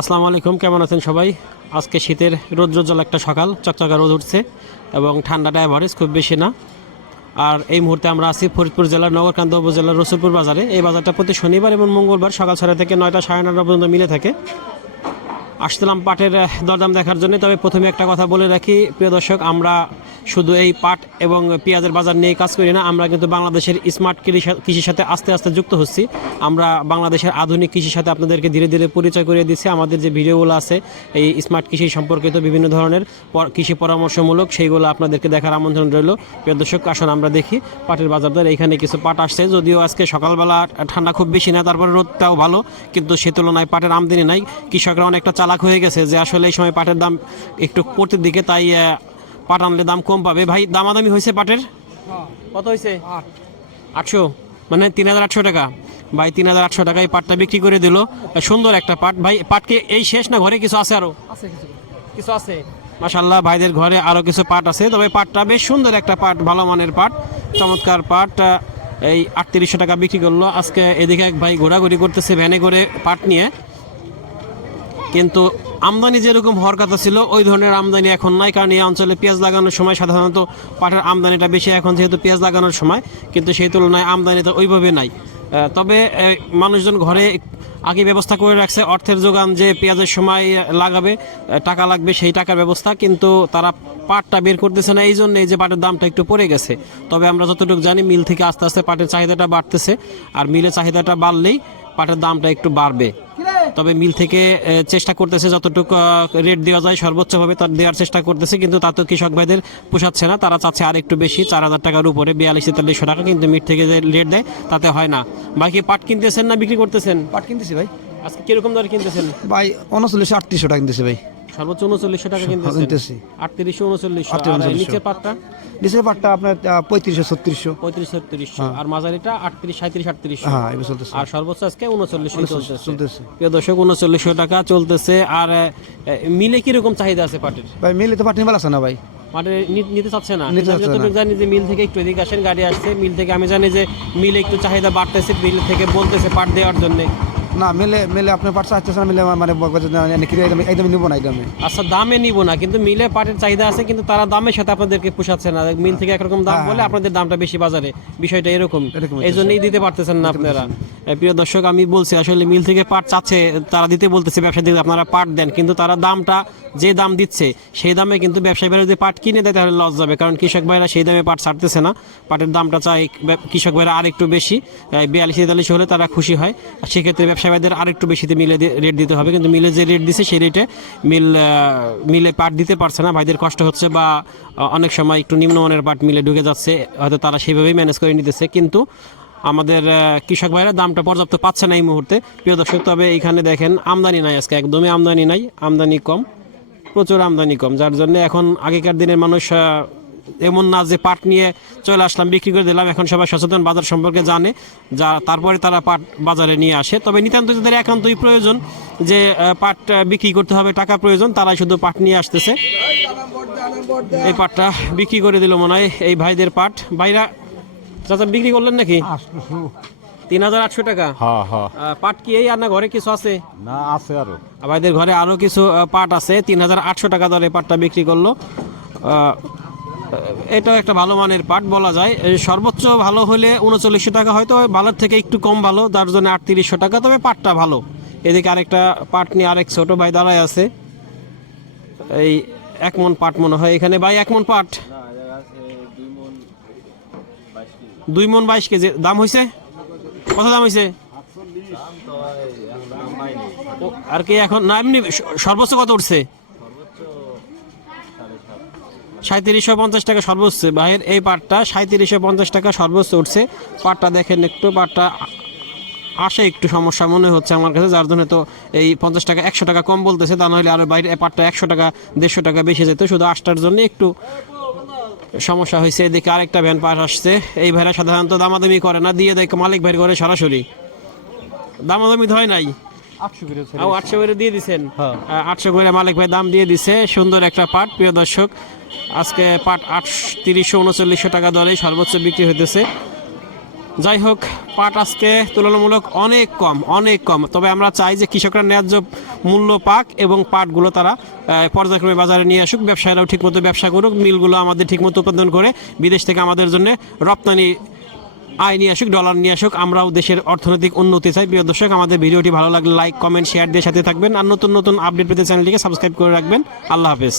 আসসালামু আলাইকুম, কেমন আছেন সবাই? আজকে শীতের রৌদ্রোজ্জ্বল একটা সকাল, চকচকা রোদ উঠছে এবং ঠান্ডাটা অ্যাভারেজ খুব বেশি না। আর এই মুহূর্তে আমরা আছি ফরিদপুর জেলার নগরকান্দ উপজেলার রসুলপুর বাজারে। এই বাজারটা প্রতি শনিবার এবং মঙ্গলবার সকাল ছটা থেকে নয়টা সাড়ে নটা পর্যন্ত মিলে থাকে। আসছিলাম পাটের দরদাম দেখার জন্য। তবে প্রথমে একটা কথা বলে রাখি, প্রিয় দর্শক, আমরা শুধু এই পাট এবং পেঁয়াজের বাজার নিয়ে কাজ করি না, আমরা কিন্তু বাংলাদেশের স্মার্ট কৃষি- কৃষির সাথে আস্তে আস্তে যুক্ত হচ্ছি। আমরা বাংলাদেশের আধুনিক কৃষির সাথে আপনাদেরকে ধীরে ধীরে পরিচয় করিয়ে দিচ্ছি। আমাদের যে ভিডিওগুলো আছে, এই স্মার্ট কৃষি সম্পর্কিত বিভিন্ন ধরনের কৃষি পরামর্শমূলক, সেইগুলো আপনাদেরকে দেখার আমন্ত্রণ রইল। প্রিয় দর্শক, আসুন আমরা দেখি পাটের বাজার দর এখানে কিছু পাট আসছে, যদিও আজকে সকালবেলা ঠান্ডা খুব বেশি না, তারপরে রোদটাও ভালো, কিন্তু সে তুলনায় পাটের আমদানি নাই। কৃষকরা অনেকটা চালাক হয়ে গেছে যে আসলে এই সময় পাটের দাম একটু পড়তে দিকে তাই পাট আনলে দাম কম পাবে। ভাই দামাদামি হয়েছে পাটের? কত হয়েছে? আটশো? মানে তিন হাজার আটশো টাকা। ভাই তিন হাজার আটশো টাকায় পাটটা বিক্রি করে দিল। সুন্দর একটা পাট। ভাই পাটকে এই শেষ না ঘরে কিছু আছে আরও? কিছু। আছে? মাশাল্লাহ ভাইদের ঘরে আরও কিছু পাট আছে। তবে পাটটা বেশ সুন্দর একটা পাট ভালো মানের পাট। চমৎকার পাট এই আটত্রিশশো টাকা বিক্রি করল। আজকে এদিকে এক ভাই ঘোরাঘুরি করতেছে ভ্যানে করে পাট নিয়ে। কিন্তু আমদানি যেরকম হওয়ার কথা ছিল, ওই ধরনের আমদানি এখন নাই। কারণ এই অঞ্চলে পেঁয়াজ লাগানোর সময় সাধারণত পাটের আমদানিটা বেশি, এখন যেহেতু পেঁয়াজ লাগানোর সময়, কিন্তু সেই তুলনায় আমদানিটা ওইভাবে নাই। তবে মানুষজন ঘরে আগে ব্যবস্থা করে রাখছে, অর্থের যোগান যে পেঁয়াজের সময় লাগাবে টাকা লাগবে সেই টাকার ব্যবস্থা, কিন্তু তারা পাটটা বের করতেছে না এই জন্য এই যে পাটের দামটা একটু পড়ে গেছে। তবে আমরা যতটুকু জানি, মিল থেকে আস্তে আস্তে পাটের চাহিদাটা বাড়তেছে, আর মিলের চাহিদাটা বাড়লেই পাটের দামটা একটু বাড়বে। তবে মিল থেকে চেষ্টা করতেছে যতটুকু রেট দেওয়া যায়, সর্বোচ্চভাবে তার দেওয়ার চেষ্টা করতেছে, কিন্তু তা তো কৃষক ভাইদের পোষাচ্ছে না। তারা চাচ্ছে আর একটু বেশি, চার হাজার টাকার উপরে, বিয়াল্লিশ তেতাল্লিশশো টাকা, কিন্তু মিল থেকে যে রেট দেয়, তাতে হয় না। বাকি পাট কিনতেছেন না বিক্রি করতেছেন? পাট কিনতেছি ভাই। আজকে কীরকম দরে কিনতেছেন? ভাই উনচল্লিশশো আটত্রিশশো টাকা কিনতেছি ভাই। সর্বোচ্চ উনচল্লিশশো টাকা কিনতেছি। আটত্রিশশো উনচল্লিশশো। নিচের পাটটা? ডিসের পাটটা আপনার পঁয়ত্রিশশো ছত্রিশশো। পঁয়ত্রিশ ছত্রিশশো। আর মাঝারিটা আটত্রিশ সাঁত্রিশ আটত্রিশশো। হ্যাঁ আর সর্বোচ্চ আজকে উনচল্লিশশো চলতেছে। প্রিয় দর্শক উনচল্লিশশো টাকা চলতেছে। আর মিলে কীরকম চাহিদা আছে পাটের? ভাই মিলে তো পাট নিবার আছে না ভাই। মানে নিতে চাচ্ছে না। যতটুকু জানি যে মিল থেকে একটু এদিকে আসেন গাড়ি আসছে। মিল থেকে আমি জানি যে মিলে একটু চাহিদা বাড়তেছে মিল থেকে বলতেছে পাট দেওয়ার জন্য। না মিলে মিলে আপনার পাট চাচ্ছে না মিলে মানে বলছে না, একদম নিবো না একদমই। আচ্ছা দামে নিব না কিন্তু মিলে পাটের চাহিদা আছে কিন্তু তারা দামের সাথে আপনাদেরকে পোষাচ্ছে না। মিল থেকে একরকম দাম বলে আপনাদের দামটা বেশি বাজারে। বিষয়টা এরকম। এই জন্যই দিতে পারতেছেন না আপনারা। প্রিয় দর্শক আমি বলছি আসলে মিল থেকে পাট চাচ্ছে তারা দিতে বলতেছে ব্যবসায়ীদের আপনারা পাট দেন কিন্তু তারা দামটা যে দাম দিচ্ছে সেই দামে কিন্তু ব্যবসায়ী ভাইরা যদি পাট কিনে দেয় তাহলে লস যাবে। কারণ কৃষক ভাইরা সেই দামে পাট ছাড়তেছে না। পাটের দামটা চাই কৃষক ভাইরা আরেকটু বেশি। বিয়াল্লিশ তেতাল্লিশ হলে তারা খুশি হয়। সেক্ষেত্রে সেক্ষেত্রে ব্যবসায়ী ভাইদের আরেকটু বেশিতে মিলে রেট দিতে হবে। কিন্তু মিলে যে রেট দিছে সেই রেটে মিল মিলে পাট দিতে পারছে না। ভাইদের কষ্ট হচ্ছে বা অনেক সময় একটু নিম্নমানের পাট মিলে ঢুকে যাচ্ছে। হয়তো তারা সেইভাবেই ম্যানেজ করে নিতেছে। কিন্তু আমাদের কৃষক ভাইরা দামটা পর্যাপ্ত পাচ্ছে না এই মুহূর্তে। প্রিয় দর্শক, তবে এখানে দেখেন, আমদানি নাই আজকে। একদমই আমদানি নাই। আমদানি কম। প্রচুর আমদানি কম। যার জন্য এখন আগেকার দিনের মানুষ এমন না যে পাট নিয়ে চলে আসলাম বিক্রি করে দিলাম। এখন সবাই সচেতন বাজার সম্পর্কে জানে। যা তারপরে তারা পাট বাজারে নিয়ে আসে। তবে নিতান্ত যাদের একান্তই প্রয়োজন যে পাট বিক্রি করতে হবে টাকা প্রয়োজন। তারাই শুধু পাট নিয়ে আসতেছে। এই পাটটা বিক্রি করে দিল মনে হয় এই ভাইদের পাট। ভাইরা চাচা বিক্রি করলেন নাকি? তিন হাজার আটশো টাকা? পাট কি এই আর না ঘরে কিছু আছে? না আছে আরও। ভাইদের ঘরে আরও কিছু পাট আছে। তিন হাজার আটশো টাকা দরে পাটটা বিক্রি করল। এটাও একটা ভালো মানের পাট বলা যায়। সর্বোচ্চ ভালো হলে উনচল্লিশশো টাকা হয়তো ভালোর থেকে একটু কম ভালো তার জন্য আটত্রিশশো টাকা। তবে পাটটা ভালো। এদিকে আরেকটা পাট নিয়ে আরেক ছোট ভাই দাঁড়ায় আছে। এই এক মন পাট মনে হয় এখানে। ভাই এক মন পাট? দুই মন বাইশ কেজি। দাম হয়েছে কত দাম হয়েছে আর কি এখন, না, এমনি সর্বোচ্চ কত উঠছে? সাঁত্রিশশো পঞ্চাশ টাকা সর্বোচ্চ। ভাইয়ের এই পাটটা সাঁত্রিশশো পঞ্চাশ টাকা সর্বোচ্চ উঠছে। পাটটা দেখেন একটু, পাটটা আসে একটু সমস্যা মনে হচ্ছে আমার কাছে, যার জন্য তো এই পঞ্চাশ টাকা, একশো টাকা কম বলতেছে। তা নাহলে আরও বাইরে পাটটা একশো টাকা, দেড়শো টাকা বেশি যেত। শুধু আটটার জন্য একটু সমস্যা হয়েছে। এদিকে আরেকটা ভ্যান পাস আসছে। এই ভাইরা সাধারণত দামাদামি করে না, দিয়ে দেয় মালিক ভাইয়ের ঘরে সরাসরি। দামাদামি হয় নাই। আটশো করে দিয়ে দিছেন? আটশো করে মালিক ভাই দাম দিয়ে দিছে। সুন্দর একটা পাট প্রিয় দর্শক। আজকে পাট আট তিরিশশো উনচল্লিশশো টাকা দরে সর্বোচ্চ বিক্রি হইতেছে। যাই হোক পাট আজকে তুলনামূলক অনেক কম অনেক কম। তবে আমরা চাই যে কৃষকরা ন্যায্য মূল্য পাক এবং পাটগুলো তারা পর্যায়ক্রমে বাজারে নিয়ে আসুক। ব্যবসায়ীরাও ঠিকমতো ব্যবসা করুক মিলগুলো আমাদের ঠিকমতো উৎপাদন করে বিদেশ থেকে আমাদের জন্য রপ্তানি আয় নিয়ে আসুক ডলার নিয়ে আসুক, আমরাও দেশের অর্থনৈতিক উন্নতি চাই। প্রিয় দর্শক, আমাদের ভিডিওটি ভালো লাগলে লাইক কমেন্ট শেয়ার দিয়ে সাথে থাকবেন। আর নতুন নতুন আপডেট পেতে চ্যানেলটিকে সাবস্ক্রাইব করে রাখবেন। আল্লাহ হাফেজ।